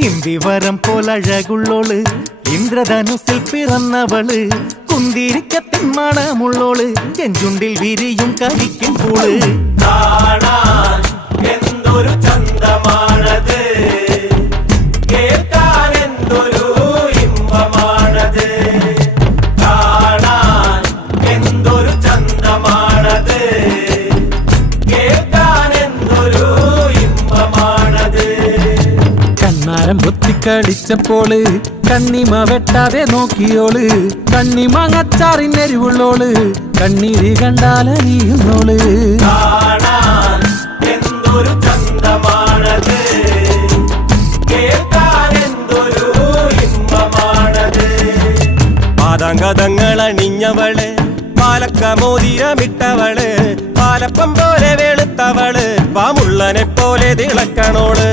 ഇന്ദിവരം പോലഴകുള്ളോള് ഇന്ദ്രധനുസിൽ പിറന്നവള് കുന്തിരിക്കത്തിൻ മണമുള്ളോള് ചെഞ്ചുണ്ടിൽ വിരിയും കരിക്കും പൂള് കാണാൻ എന്തൊരു ചന്തമാണത് കേൾക്കാൻ എന്തൊരു ഇമ്പമാണത് കാണാൻ എന്തൊരു ചന്തമാണത് കേൾക്കാൻ എന്തൊരു ഇമ്പമാണത് കണ്ണാരം പൊത്തിക്കടിച്ചപ്പോള് കണ്ണിമ വെട്ടാതെ നോക്കിയോള് കണ്ണിമാങ്ങച്ചാറിനെരിവുള്ളോള് കണ്ണീര് കണ്ടാലറിയുന്നോള് കാണാൻ എന്തൊരു ചന്തമാണത് കേൾക്കാൻ എന്തൊരു ഇമ്പമാണത് പാദാങ്കതങ്ങൾ അണിഞ്ഞവള് പാലക്ക മോതിരമിട്ടവള് പാലപ്പം പോലെ വെളുത്തവള് പാമുള്ളനെ പോലെ തിളക്കണോള്